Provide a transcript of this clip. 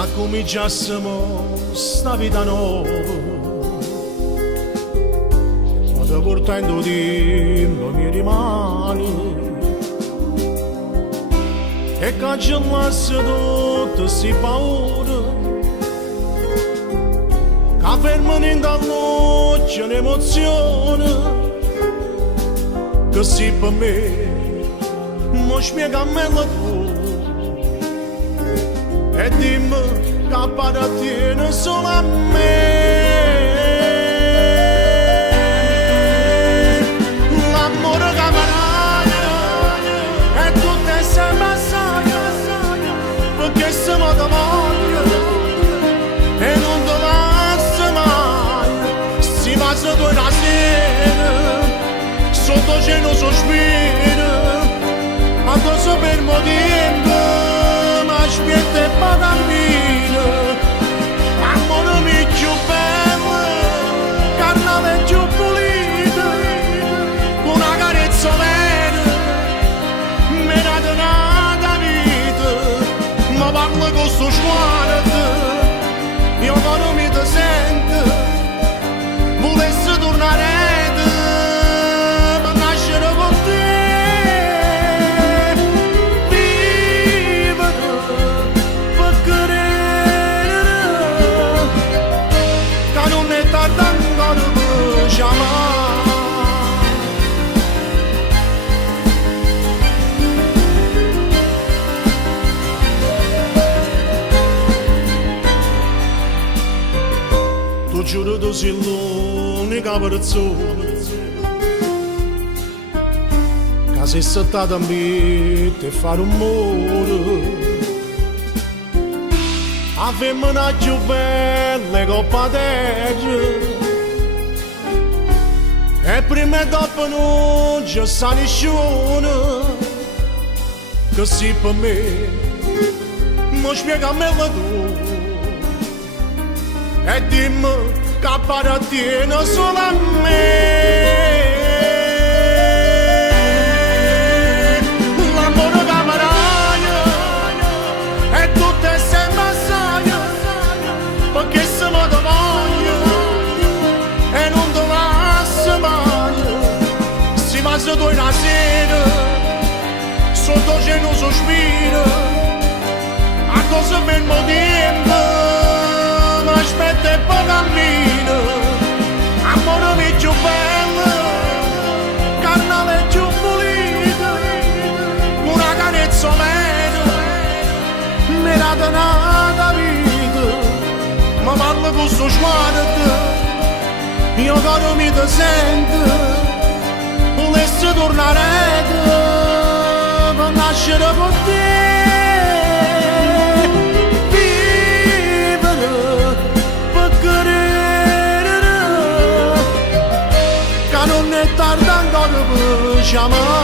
a cominciassimo sta vita nuova, ma te portando tempo mi rimane e cancellasse tutte si paure che fermano in noce un'emozione che si per me mi spiega a me la tua e dimmi che appartiene solo a me. L'amore che mi raglia e tutto è sempre assai, perché siamo da voglia e non te lascio mai. Si passa tu una sera sotto cielo sospiro addosso per motivo aspetta e poi cammina, amore mi più bello, carnale più pulito, con una carezza vera, mi dà donata vita, ma parla con sto sguardo, io non mi te sento, volessi tornare per nascere con te. Tu giuro tu sei l'unica persona che sei stata a me per fare un muro. A femmina più bella coppa terra e prima e dopo non c'è sta nessuno che si per me mi spiega a me la tua e dimmi che appartiene solo a me. L'amore che mi raglia e tutto è sempre assai, perché siamo da voglia e non te lascio mai. Si passa tu una sera sotto cielo sospiro addosso per motivo aspetta e poi cammina, amore mi più bello, carnale più pulito, una carezza vera, mi dà donata vita, ma parla con sto sguardo, io coro mi te sento, volessi tornare per nascere con te. Non è tardi ancora per chiamare.